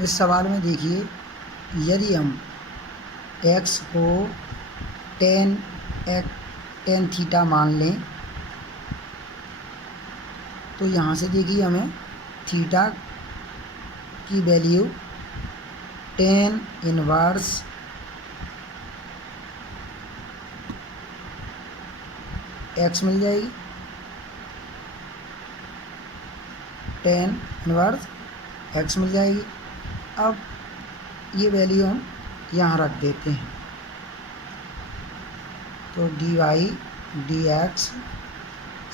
इस सवाल में देखिए, यदि हम x को टेन थीटा मान लें तो यहाँ से देखिए हमें थीटा की वैल्यू टेन इनवर्स x मिल जाएगी, टेन इनवर्स x मिल जाएगी। अब ये वैल्यू हम यहाँ रख देते हैं, तो D Y D X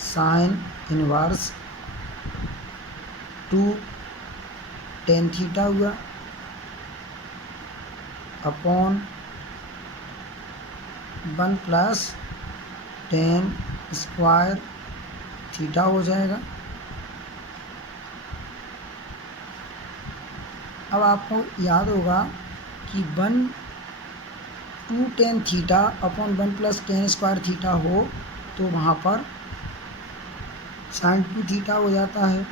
sine inverse two tan theta हुआ upon 1 plus tan square theta हो जाएगा। अब आपको याद होगा कि 2 tan theta upon 1 plus tan square theta हो तो वहाँ पर साइन 2 थीटा हो जाता है।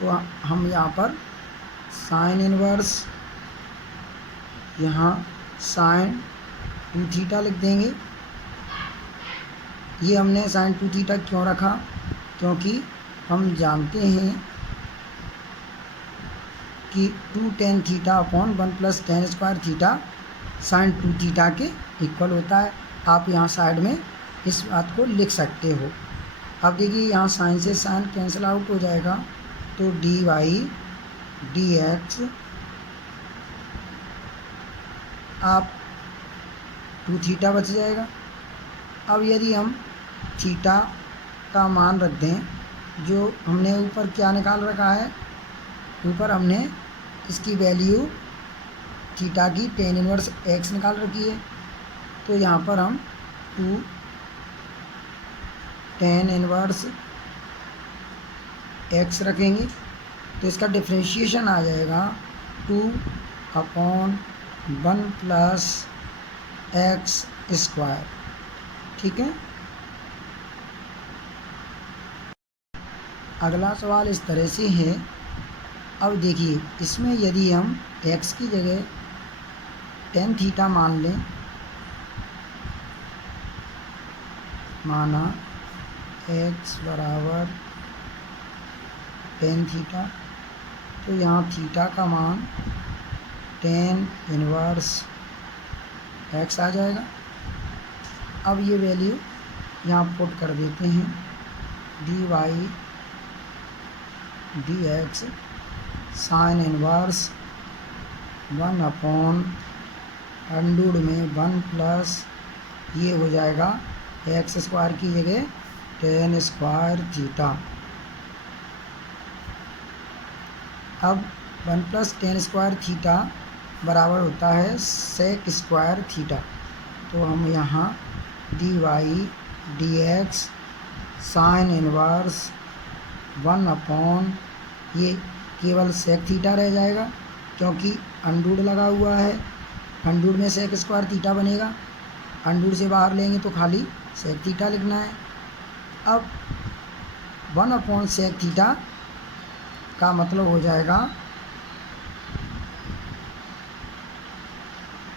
तो हम यहाँ पर साइन इनवर्स यहाँ साइन 2 थीटा लिख देंगे। ये हमने साइन 2 थीटा क्यों रखा, क्योंकि हम जानते हैं कि 2 tan theta upon 1 plus tan square theta sine 2 theta के इक्वल होता है। आप यहाँ साइड में इस बात को लिख सकते हो। अब देखिए यहाँ साइन से साइन कैंसिल आउट हो जाएगा, तो डी वाई डी एक्स आप 2 थीटा बच जाएगा। अब यदि हम थीटा का मान रख दें, जो हमने ऊपर क्या निकाल रखा है, ऊपर हमने इसकी वैल्यू थीटा की टेन इनवर्स एक्स निकाल रखी है, तो यहाँ पर हम 2 टेन इनवर्स एक्स रखेंगे, तो इसका डिफ्रेंशिएशन आ जाएगा 2 अपॉन 1 प्लस एक्स स्क्वायर। ठीक है। अगला सवाल इस तरह से है। अब देखिए, इसमें यदि हम x की जगह टेन थीटा मान लें, माना x बराबर टेन थीटा, तो यहाँ थीटा का मान टेन इनवर्स x आ जाएगा। अब ये वैल्यू यहाँ पुट कर देते हैं, D Y D X sine inverse 1 upon under root में 1 प्लस ये हो जाएगा एक्स स्क्वायर की जगह टेन स्क्वायर थीटा। अब 1 प्लस टेन स्क्वायर थीटा बराबर होता है सेक स्क्वायर थीटा, तो हम यहाँ D Y D X sine inverse 1 upon ये केवल सेक थीटा रह जाएगा, क्योंकि अंडूड लगा हुआ है, अंडूड में सेक स्क्वायर थीटा बनेगा, अंडूड से बाहर लेंगे तो खाली सेक थीटा लिखना है। अब 1 अपॉन सेक थीटा का मतलब हो जाएगा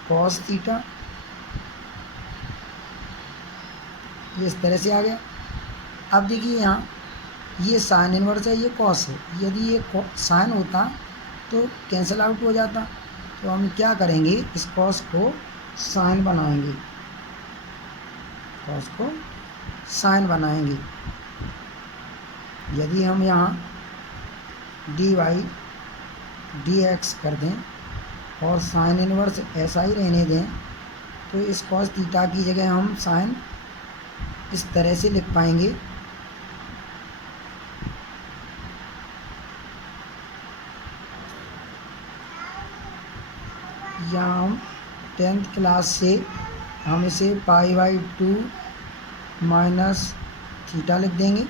कॉस थीटा। ये इस तरह से आ गया। अब देखिए यहाँ ये साइन इनवर्स है, ये कॉस है, यदि ये साइन होता तो कैंसिल आउट हो जाता, तो हम क्या करेंगे, इस कॉस को साइन बनाएंगे, कॉस को साइन बनाएंगे। यदि हम यहाँ डी वाई डी एक्स कर दें और साइन इनवर्स ऐसा ही रहने दें, तो इस कॉस थीटा की जगह हम साइन इस तरह से लिख पाएंगे, या हम 10th क्लास से हम इसे π/2 माइनस थीटा लिख देंगे।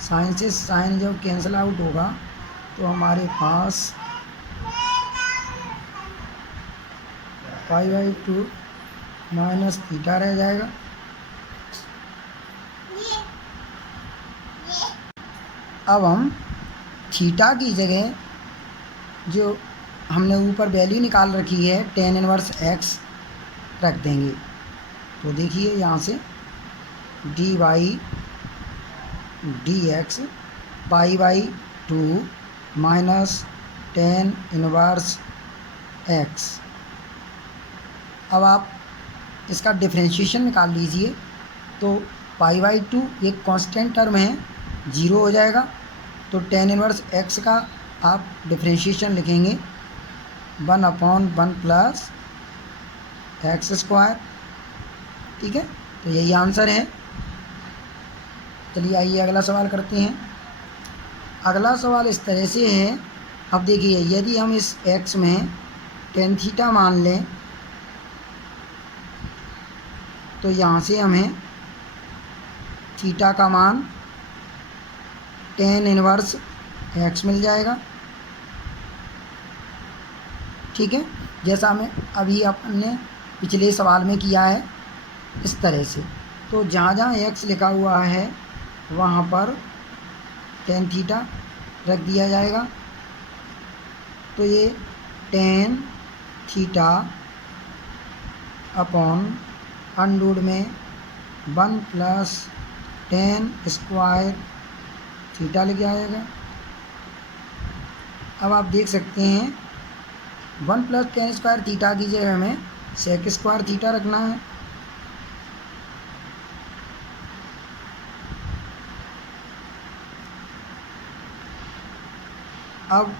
साइन से साइन जब कैंसिल आउट होगा तो हमारे पास π/2 माइनस थीटा रह जाएगा। अब हम थीटा की जगह जो हमने ऊपर वैल्यू निकाल रखी है टेन इनवर्स एक्स रख देंगे। तो देखिए यहाँ से D Y D X pi by 2 minus tan inverse X. अब आप इसका डिफरेंशिएशन निकाल लीजिए। तो पाई बाई 2 एक कांस्टेंट टर्म है, 0 हो जाएगा। तो टेन इनवर्स एक्स का आप डिफरेंशिएशन लिखेंगे 1/1 प्लस एक्स स्क्वायर। ठीक है, तो यही आंसर है। चलिए आइए अगला सवाल करते हैं। अगला सवाल इस तरह से है। अब देखिए, यदि हम इस एक्स में टेन थीटा मान लें तो यहाँ से हमें थीटा का मान टेन इनवर्स एक्स मिल जाएगा। ठीक है, जैसा हमें अभी अपने पिछले सवाल में किया है इस तरह से। तो जहाँ जहाँ एक्स लिखा हुआ है वहाँ पर टेन थीटा रख दिया जाएगा। तो ये टेन थीटा अपॉन अंडूड में 1 प्लस टेन स्क्वायर थीटा लिख जाएगा। अब आप देख सकते हैं 1 प्लस टेन स्क्वायर थीटा की जगह हमें सेक स्क्वायर थीटा रखना है। अब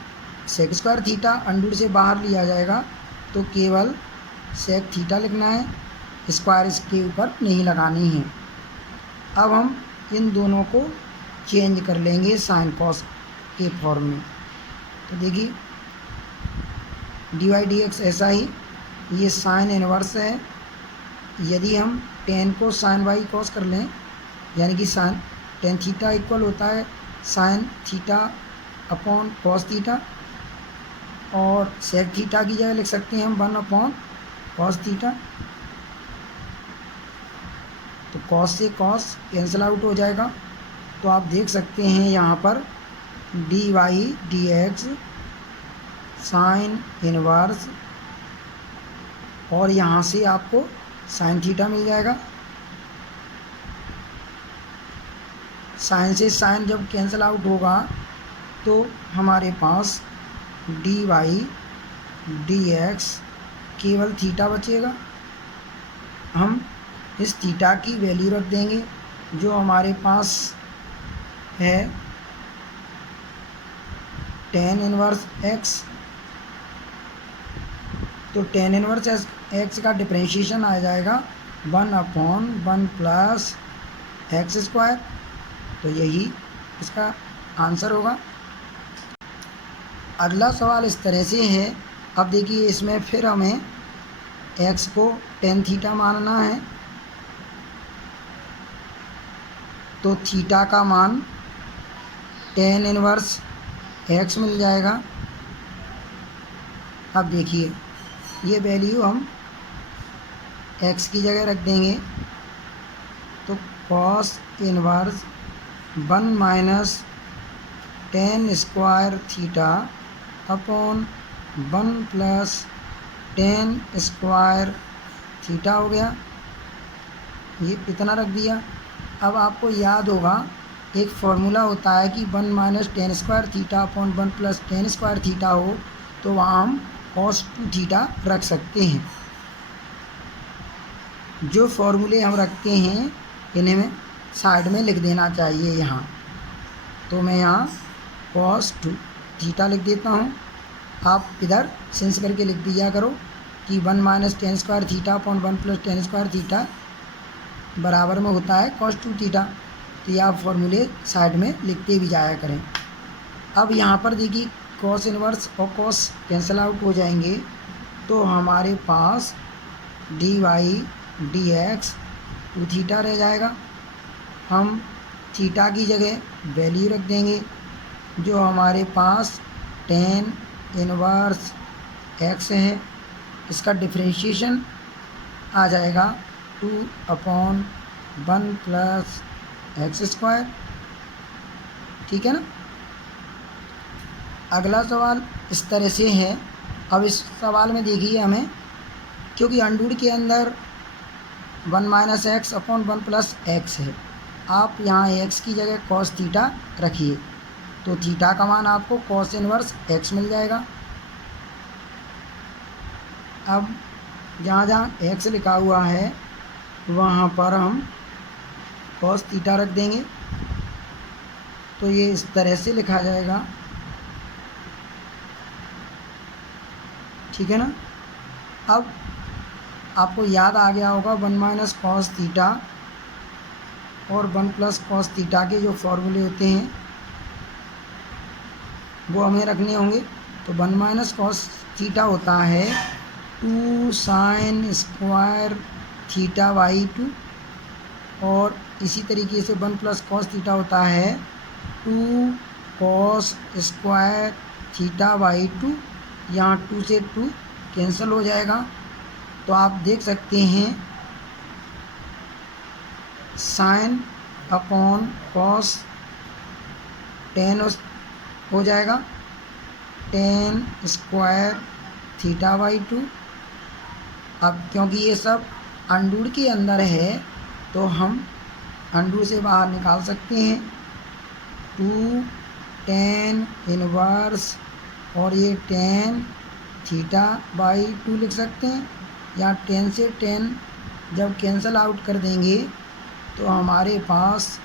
सेक स्क्वायर थीटा अंडूड से बाहर लिया जाएगा तो केवल सेक थीटा लिखना है, स्क्वायर इसके ऊपर नहीं लगानी है। अब हम इन दोनों को चेंज कर लेंगे साइन कॉस के फॉर्म में। तो देखिए डी वाई डी एक्स ऐसा ही, ये साइन इनवर्स है। यदि हम टेन को साइन वाई कॉस कर लें, यानी कि साइन टेन थीटा इक्वल होता है sine theta upon cos theta, और सेक थीटा की जगह लिख सकते हैं हम 1 अपॉन कॉस थीटा। तो कॉस से कॉस कैंसिल आउट हो जाएगा। तो आप देख सकते हैं यहाँ पर D Y D X sine inverse, और यहाँ से आपको साइन थीटा मिल जाएगा। साइन से साइन जब कैंसिल आउट होगा तो हमारे पास डी वाई डी एक्स केवल थीटा बचेगा। हम इस थीटा की वैल्यू रख देंगे जो हमारे पास है टेन इनवर्स एक्स। तो टेन इनवर्स एक्स का डिफरेंशिएशन आ जाएगा 1/1 प्लस एक्स स्क्वायर। तो यही इसका आंसर होगा। अगला सवाल इस तरह से है। अब देखिए, इसमें फिर हमें एक्स को टेन थीटा मानना है। तो थीटा का मान टेन इनवर्स एक्स मिल जाएगा। अब देखिए, ये वैल्यू हम एक्स की जगह रख देंगे। तो cos inverse 1 minus ten square theta upon 1 plus tan square theta हो गया। ये इतना रख दिया। अब आपको याद होगा एक फार्मूला होता है कि 1 minus ten square theta upon 1 plus tan square theta हो तो वहाँ हम कॉस 2 थीटा रख सकते हैं। जो फॉर्मूले हम रखते हैं इन्हें में साइड में लिख देना चाहिए यहाँ। तो मैं यहाँ कॉस 2 थीटा लिख देता हूँ। आप इधर सेंस करके लिख दिया करो कि 1 minus ten square theta upon 1 plus tan square theta बराबर में होता है कॉस 2 थीटा। तो ये आप फॉर्मूले साइड में लिखते भी जाया करें। अब यहाँ पर देखिए कॉस इनवर्स और कॉस कैंसिल आउट हो जाएंगे। तो हमारे पास D Y D X 2 theta रह जाएगा। हम थीटा की जगह वैल्यू रख देंगे जो हमारे पास टेन इनवर्स एक्स है। इसका डिफरेंशिएशन आ जाएगा 2/1 प्लस एक्स स्क्वायर। ठीक है ना। अगला सवाल इस तरह से है। अब इस सवाल में देखिए हमें, क्योंकि अंडूर के अंदर 1 minus x upon 1 plus x है, आप यहाँ एक्स की जगह कॉस थीटा रखिए, तो थीटा का मान आपको कॉस इनवर्स एक्स मिल जाएगा। अब जहाँ जहाँ एक्स लिखा हुआ है वहाँ पर हम कॉस थीटा रख देंगे, तो ये इस तरह से लिखा जाएगा, ठीक है ना। अब आपको याद आ गया होगा 1 माइनस कॉस थीटा और 1 प्लस कॉस थीटा के जो फॉर्मूले होते हैं वो हमें रखने होंगे। तो 1 माइनस कॉस थीटा होता है 2 साइन स्क्वायर थीटा बाई 2, और इसी तरीके से 1 प्लस कॉस थीटा होता है 2 कॉस स्क्वायर थीटा बाई 2। यहाँ 2 से 2 कैंसिल हो जाएगा, तो आप देख सकते हैं साइन अपॉन कॉस टेन हो जाएगा, टेन स्क्वायर थीटा बाई 2। अब क्योंकि ये सब अंडूर के अंदर है तो हम अंडूर से बाहर निकाल सकते हैं, 2 टेन इनवर्स और ये टेन थीटा बाई 2 लिख सकते हैं। या 10 से 10 जब कैंसिल आउट कर देंगे तो हमारे पास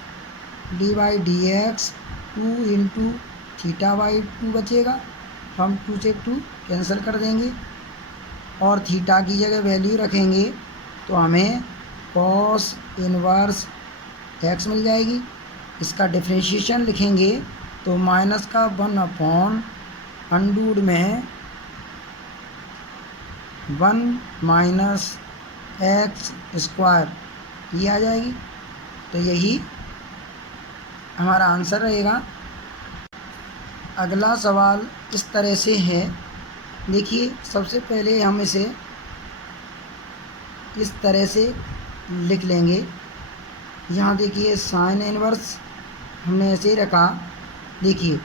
D by D X 2 into theta by 2 बचेगा। हम 2 से 2 कैंसिल कर देंगे और थीटा की जगह वैल्यू रखेंगे तो हमें कॉस इनवर्स एक्स मिल जाएगी। इसका डिफरेंशिएशन लिखेंगे तो माइनस का 1 अपॉन अंडूड में 1 माइनस एक्स स्क्वायर ये आ जाएगी। तो यही हमारा आंसर रहेगा। अगला सवाल इस तरह से है, देखिए सबसे पहले हम इसे इस तरह से लिख लेंगे। यहाँ देखिए साइन इनवर्स हमने ऐसे ही रखा। देखिए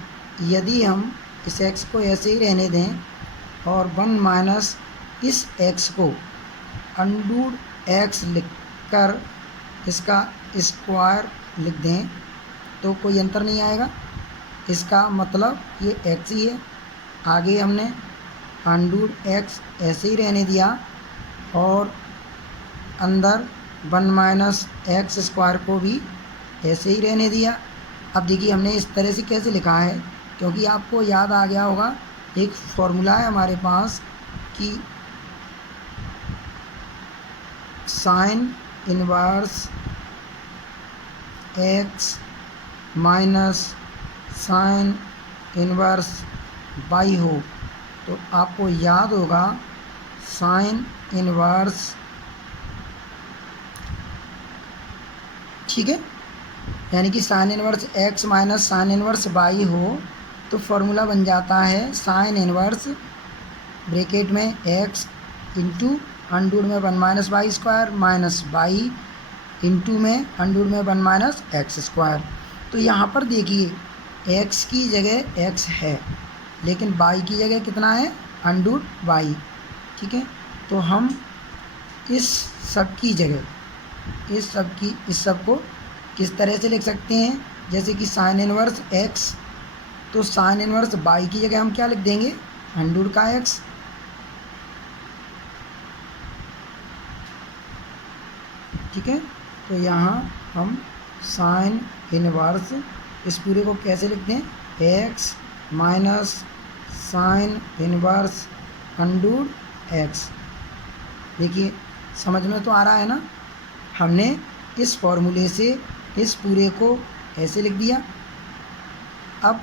यदि हम इस x को ऐसे ही रहने दें और 1 माइनस इस x को अंडूड x लिखकर इसका स्क्वायर लिख दें तो कोई अंतर नहीं आएगा। इसका मतलब ये x ही है। आगे हमने अंडूड x ऐसे ही रहने दिया और अंदर 1 माइनस एक्स स्क्वायर को भी ऐसे ही रहने दिया। अब देखिए हमने इस तरह से कैसे लिखा है, क्योंकि आपको याद आ गया होगा एक फॉर्मूला है हमारे पास कि sine inverse X minus sine inverse Y हो, तो आपको याद होगा साइन इनवर्स, ठीक है, यानी कि sine inverse X minus sine inverse Y हो तो फॉर्मूला बन जाता है साइन इनवर्स ब्रैकेट में एक्स इंटू अंडूड में 1 minus Y square minus Y into में अंडूड में 1 माइनस एक्स स्क्वायर। तो यहाँ पर देखिए एक्स की जगह एक्स है लेकिन वाई की जगह कितना है अंडूड वाई, ठीक है। तो हम इस सब की जगह इस सब को किस तरह से लिख सकते हैं, जैसे कि साइन इनवर्स एक्स, तो साइन इनवर्स वाई की जगह हम क्या लिख देंगे अंडूड का एक्स, ठीक है। तो यहाँ हम साइन इनवर्स इस पूरे को कैसे लिखते हैं X minus sine inverse under root X. देखिए समझ में तो आ रहा है ना, हमने इस फॉर्मूले से इस पूरे को ऐसे लिख दिया। अब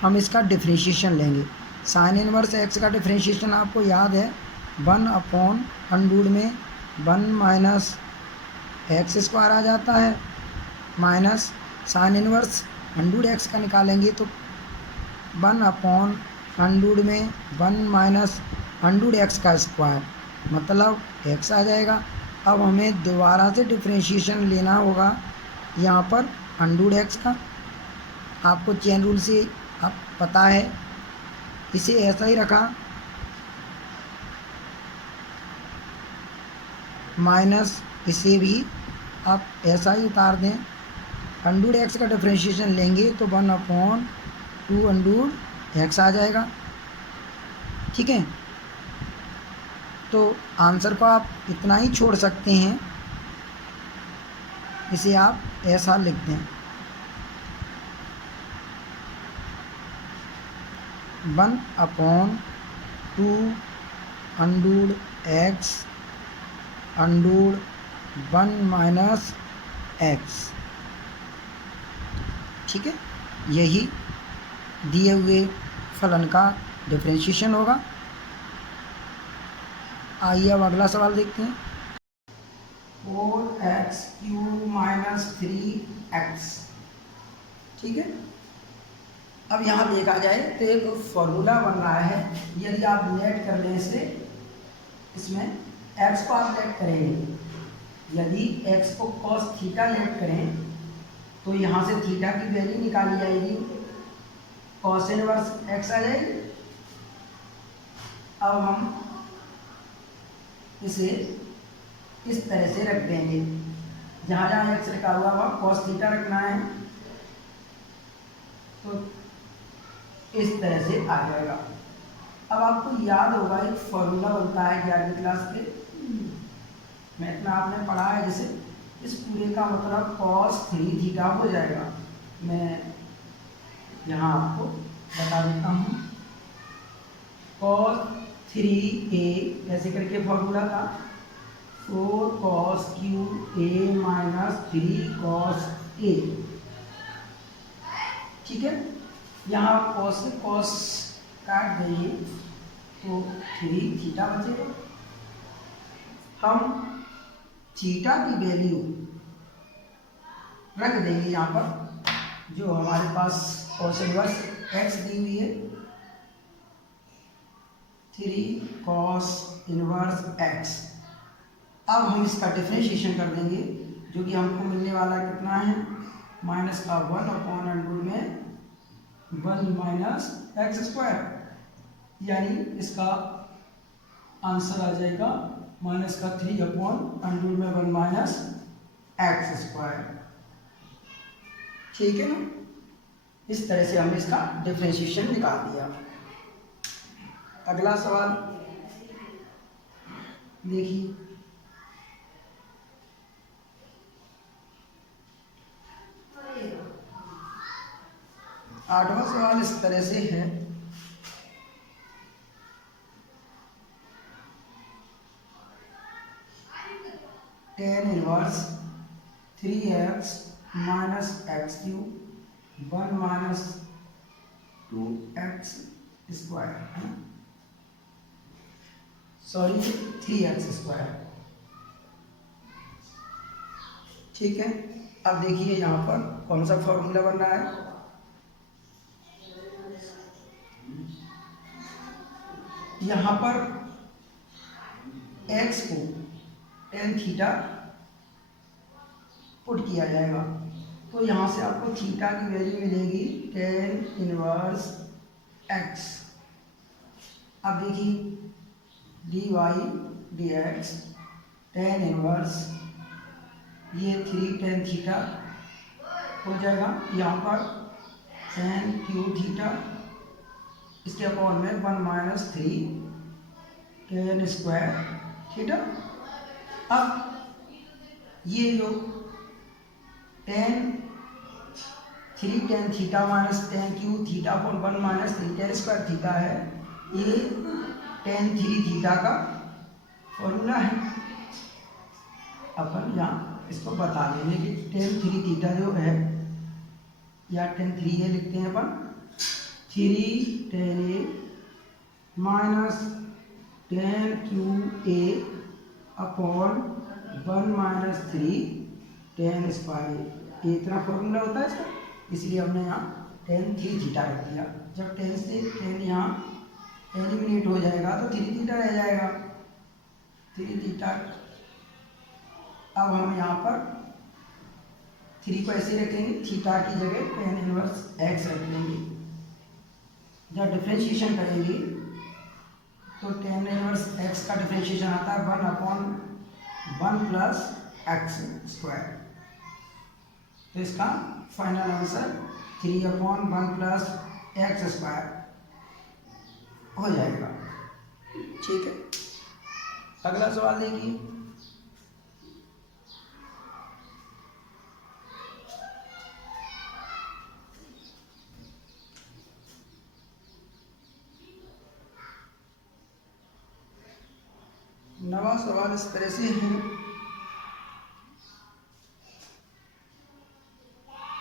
हम इसका डिफरेंशिएशन लेंगे। साइन इनवर्स एक्स का डिफरेंशिएशन आपको याद है 1 अपॉन अंडूड में 1 माइनस एक्स स्क्वायर आ जाता है minus sine inverse under root x का निकालेंगे तो 1 अपॉन अंडूड में 1 माइनस अंडूड एक्स का स्क्वायर मतलब एक्स आ जाएगा। अब हमें दोबारा से डिफरेंशिएशन लेना होगा यहाँ पर अंडूड एक्स का। आपको चेन रूल से आप पता है, इसे ऐसा ही रखा माइनस इसे भी आप ऐसा ही उतार दें। अंडूड एक्स का डिफ्रेंशिएशन लेंगे तो 1/2 अंडूड एक्स आ जाएगा। ठीक है, तो आंसर को आप इतना ही छोड़ सकते हैं, इसे आप ऐसा लिख दें 1/2 अंडूड एक्स अंडूड 1 माइनस एक्स। ठीक है, यही दिए हुए फलन का डिफरेंशिएशन होगा। आइए अब अगला सवाल देखते हैं। 4x³ minus 3x। ठीक है, अब यहाँ देखा जाए तो एक फॉर्मूला बन रहा है। यदि आप लेट कर लें इसे, इसमें x को आप लेट करेंगे, यदि x को cos थीटा लेट करें तो यहाँ से थीटा की वैल्यू निकाली जाएगी, cos इनवर्स x आ जाएगी। अब हम इसे इस तरह से रख देंगे, जहाँ जहाँ x लिखा हुआ वहाँ cos थीटा रखना है, तो इस तरह से आ जाएगा। अब आपको याद होगा एक फॉर्मूला बनता है 11वीं क्लास के मैथ में, आपने पढ़ा है, जैसे इस पूरे का मतलब cos 3 थीटा हो जाएगा। मैं यहाँ आपको बता देता हूँ, cos 3a ऐसे करके फॉर्मूला था, 4 cos cube a minus 3 cos a। ठीक है, यहाँ cos से cos काट देंगे तो 3 थीटा बचेगा। हम थीटा की वैल्यू रख देंगे यहाँ पर, जो हमारे पास cos इनवर्स x दी हुई है, 3 cos इनवर्स x। अब हम इसका डिफरेंशिएशन कर देंगे, जो कि हमको मिलने वाला कितना है, माइनस का 1/√में 1 माइनस एक्स स्क्वायर, यानी इसका आंसर आ जाएगा माइनस का 3/√में 1 माइनस एक्स स्क्वायर। ठीक है ना, इस तरह से हमने इसका डिफरेंशिएशन निकाल दिया। अगला सवाल देखिए, आठवां सवाल इस तरह से है, tan inverse 3x minus x³ 1 minus 2x square, sorry 3x square. ठीक है, अब देखिए यहाँ पर कौन सा फॉर्मूला बन रहा है। यहाँ पर x को tan थीटा पुट किया जाएगा, तो यहाँ से आपको थीटा की वैल्यू मिलेगी tan इनवर्स x। अब देखिए dy/dx tan इनवर्स ये 3 tan थीटा हो जाएगा, यहाँ पर tan क्यूब थीटा, इसके अपॉन में 1 माइनस 3 tan स्क्वायर थीटा। अब ये जो tan 3 tan theta minus tan cube theta upon 1 minus 3 tan square theta है, ये tan 3 थीटा का फॉर्मूला है। अपन यहाँ इसको बता देंगे कि tan 3 थीटा जो है, या tan 3a लिखते हैं अपन, 3 tan a minus tan cube a upon 1 minus 3 tan square, ये इतना फॉर्मूला होता है इसका, इसलिए हमने यहाँ tan 3 थीटा रख दिया। जब tan से tan यहाँ एलिमिनेट हो जाएगा तो 3 थीटा रह जाएगा, 3 थीटा। अब हम यहाँ पर 3 को ऐसे रखेंगे, थीटा की जगह tan इनवर्स x रख लेंगे। जब डिफरेंशिएशन करेंगे तो tan इनवर्स x का डिफरेंशिएशन आता है 1/√में 1+x²। तो इसका फाइनल आंसर 3/1+x² हो जाएगा। ठीक है, अगला सवाल देखिए। नवा सवाल इस तरह से है,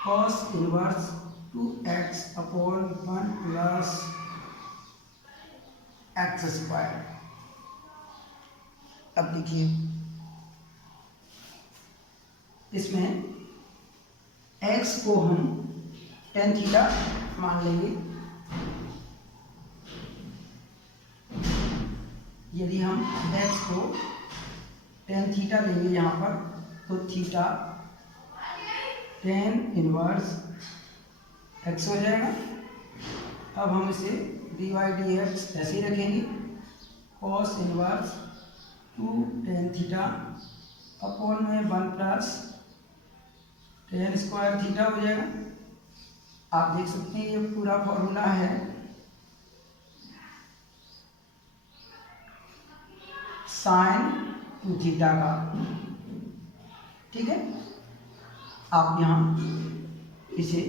cos इनवर्स 2x/1+x²। अब देखिए इसमें x को हम tan थीटा मान लेंगे। यदि हम x को tan थीटा लेंगे यहाँ पर, तो थीटा tan इनवर्स x हो जाएगा। अब हम इसे dy/dx ऐसे ही रखेंगे, cos inverse 2 tan theta upon में 1+tan² थीटा हो जाएगा। आप देख सकते हैं ये पूरा फॉर्मूला है sin 2 थीटा का। ठीक है, आप यहाँ इसे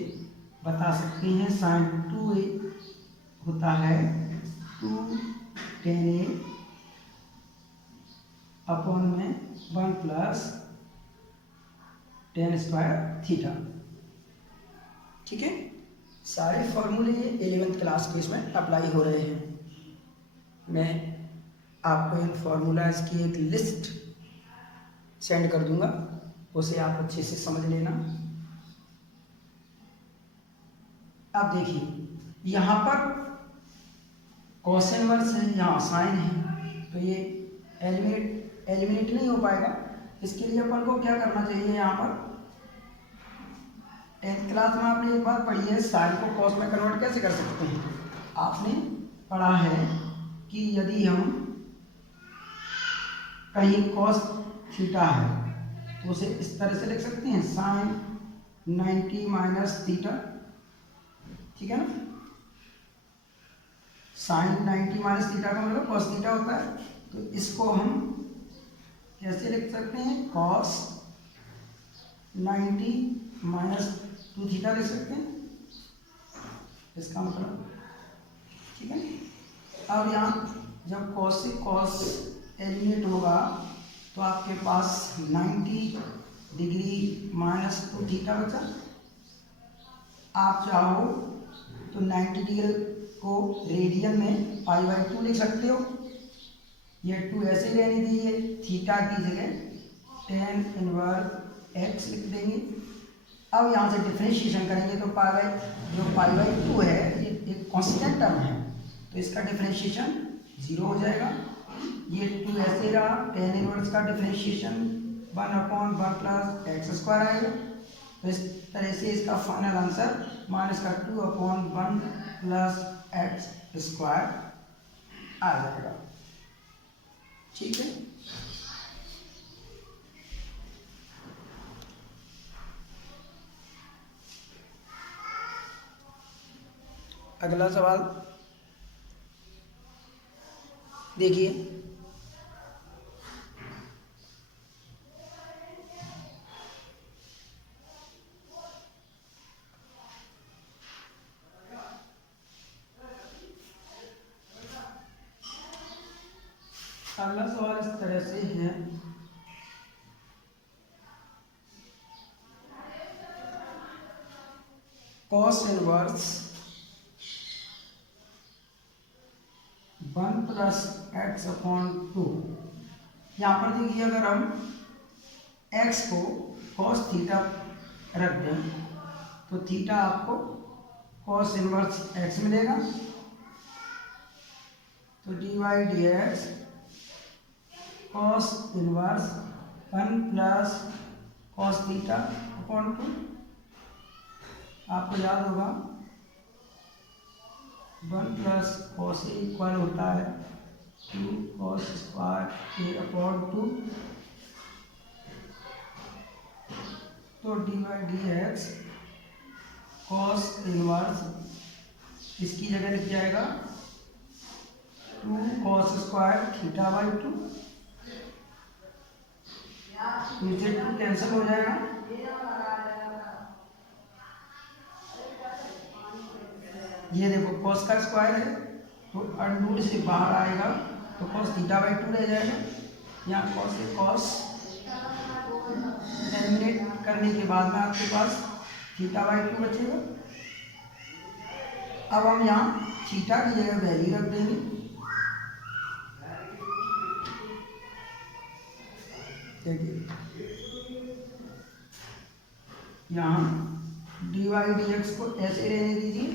बता सकते हैं sin 2a होता है 2 tan a अपॉन में 1+tan² थीटा। ठीक है, सारे फॉर्मूले 11th क्लास के इसमें अप्लाई हो रहे हैं। मैं आपको इन फॉर्मूलाज की एक लिस्ट सेंड कर दूंगा, उसे आप अच्छे से समझ लेना। अब देखिए यहाँ पर cos इनवर्स है, यहाँ साइन है, तो ये एलिमिनेट नहीं हो पाएगा। इसके लिए अपन को क्या करना चाहिए, यहाँ पर 10th क्लास में आपने एक बात पढ़ी है, साइन को cos में कन्वर्ट कैसे कर सकते हैं। आपने पढ़ा है कि यदि हम कहीं cos थीटा है तो उसे इस तरह से लिख सकते हैं sin 90 - थीटा। ठीक है ना, sin 90 - थीटा का मतलब cos थीटा होता है। तो इसको हम कैसे लिख सकते हैं, cos 90 - 2 थीटा लिख सकते हैं, इसका मतलब। ठीक है, अब यहाँ जब cos से cos एलिमिनेट होगा तो आपके पास 90 डिग्री - 2 थीटा बचा। आप चाहो तो 90 डिग्री को रेडियन में π/2 लिख सकते हो। ये 2 ऐसे रहने दीजिए, थीटा की जगह tan इनवर्स x लिख देंगे। अब यहाँ से डिफरेंशिएशन करेंगे तो जो π/2 है ये एक कांस्टेंट टर्म है, तो इसका डिफरेंशिएशन 0 हो जाएगा। ये 2 ऐसे रहा, tan इनवर्स का डिफरेंशिएशन 1/1+x² आएगा। तो इस तरह से इसका फाइनल आंसर -2/1+x² आ जाएगा। ठीक है, अगला सवाल देखिए। अगला सवाल इस तरह से है, cos इनवर्स 1+x/2। यहाँ पर देखिए अगर हम x को cos थीटा रख दें तो थीटा आपको cos इनवर्स x मिलेगा। तो dy/dx cos इनवर्स 1+cos θ/2। आपको याद होगा 1+cos A इक्वल होता है 2cos² A/2। तो D by D X cos inverse इसकी जगह लिख जाएगा 2 cos स्क्वायर थीटा बाई 2, नीचे 2 कैंसिल हो जाएगा, ये देखो cos का स्क्वायर है तो अंडूड से बाहर आएगा तो cos थीटा बाई 2 रह जाएगा। यहाँ cos से cos एलिमिनेट करने के बाद में आपके पास थीटा बाई 2 बचेगा। अब हम यहाँ थीटा की जगह वैल्यू रख देंगे, देखिए यहाँ डी वाई डी एक्स को ऐसे रहने दीजिए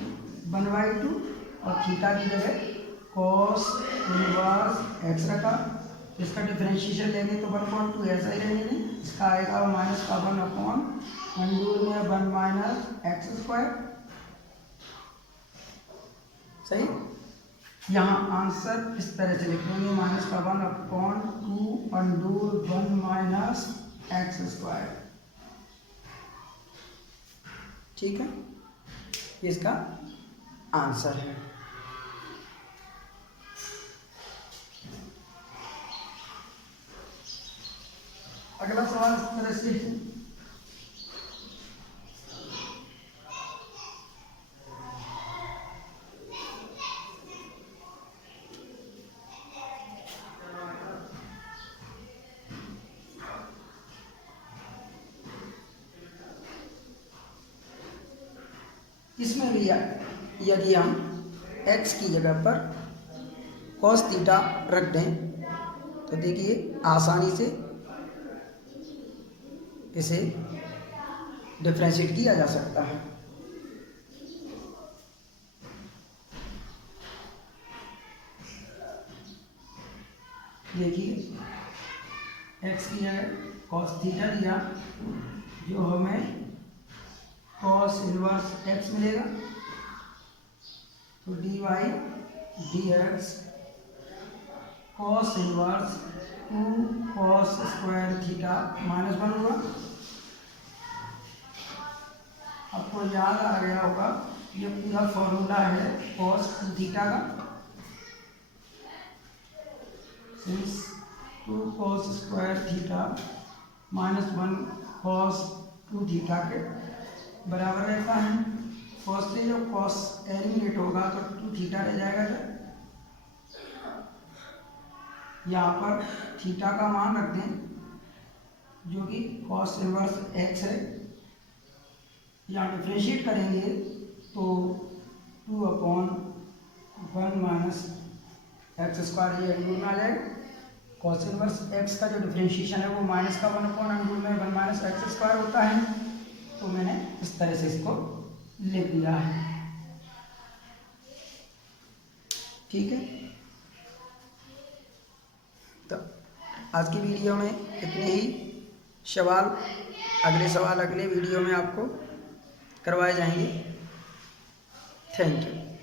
1/2 और थीटा की जगह cos इनवर्स एक्स रखा, इसका डिफरेंशिएशन लेंगे तो 1/2 ऐसा ही रहने दें, इसका आएगा माइनस का 1 अपॉन अंडूर में 1 माइनस एक्स स्क्वायर, सही। यहाँ आंसर इस तरह से लिखेंगे माइनस का 1 upon 2 Andur 1 minus x square, ठीक है, इसका आंसर है। अगला सवाल इस तरह से है, इसमें भी यदि हम x की जगह पर cos थीटा रख दें तो देखिए आसानी से इसे डिफरेंशिएट किया जा सकता है। देखिए x की जगह cos थीटा दिया जो हमें cos इनवर्स x मिलेगा, तो D Y D X cos inverse 2 cos square theta -1 होगा। आपको याद आ गया होगा ये पूरा फॉर्मूला है cos 2 थीटा का, since 2 cos square theta -1 cos 2 theta के बराबर रहता है। cos से जो cos एलिमिनेट होगा तो 2 थीटा रह जाएगा सर। यहाँ पर थीटा का मान रख दें जो कि cos इनवर्स x है, यहाँ डिफ्रेंशिएट करेंगे तो 2 अपॉन 1 माइनस एक्स स्क्वायर ये अंडूर में आ जाएगा। cos इनवर्स x का जो डिफ्रेंशिएशन है वो माइनस का 1 अपॉन अंडूर में 1 माइनस एक्स स्क्वायर होता है, तो मैंने इस तरह से इसको लिख दिया है, ठीक है। तो आज की वीडियो में इतने ही सवाल, अगले सवाल अगले वीडियो में आपको करवाए जाएंगे। Thank you.